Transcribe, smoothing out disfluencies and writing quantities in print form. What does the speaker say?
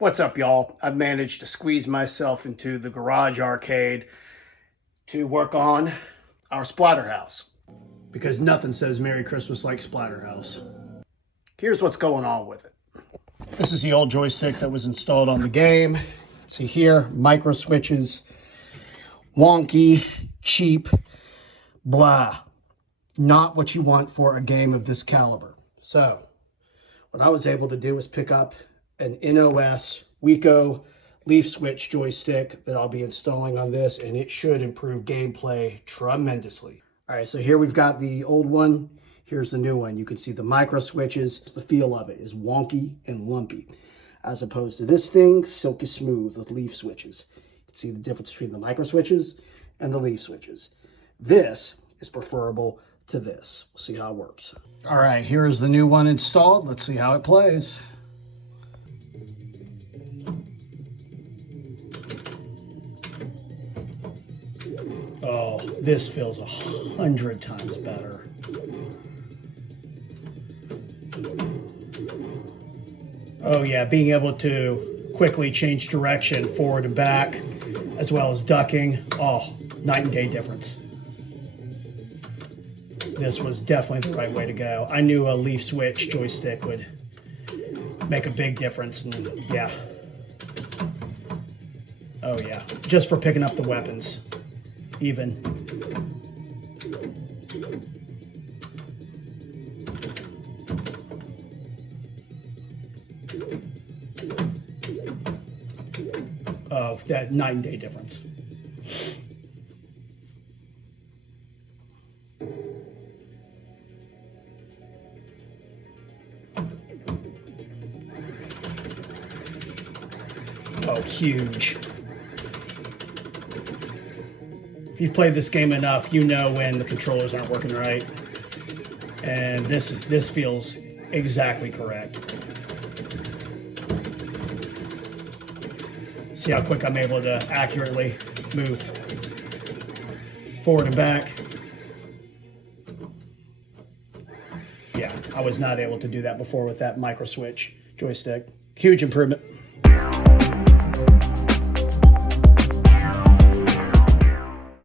What's up, y'all? I've managed to squeeze myself into the garage arcade to work on our Splatterhouse, because nothing says Merry Christmas like Splatterhouse. Here's what's going on with it. This is the old joystick that was installed on the game. See here, micro switches, wonky, cheap, blah. Not what you want for a game of this caliber. So, what I was able to do was pick up an NOS Wico leaf switch joystick that I'll be installing on this, and it should improve gameplay tremendously. All right, so here we've got the old one. Here's the new one. You can see the micro switches. The feel of it is wonky and lumpy, as opposed to this thing, silky smooth with leaf switches. You can see the difference between the micro switches and the leaf switches. This is preferable to this. We'll see how it works. All right, here is the new one installed. Let's see how it plays. Oh, this feels 100 times better. Oh yeah, being able to quickly change direction forward and back, as well as ducking. Oh, night and day difference. This was definitely the right way to go. I knew a leaf switch joystick would make a big difference, and yeah. Oh yeah, just for picking up the weapons, even. Oh, that night and day difference. Oh, huge. If you've played this game enough, you know when the controllers aren't working right. And this feels exactly correct. See how quick I'm able to accurately move forward and back. Yeah, I was not able to do that before with that micro switch joystick. Huge improvement.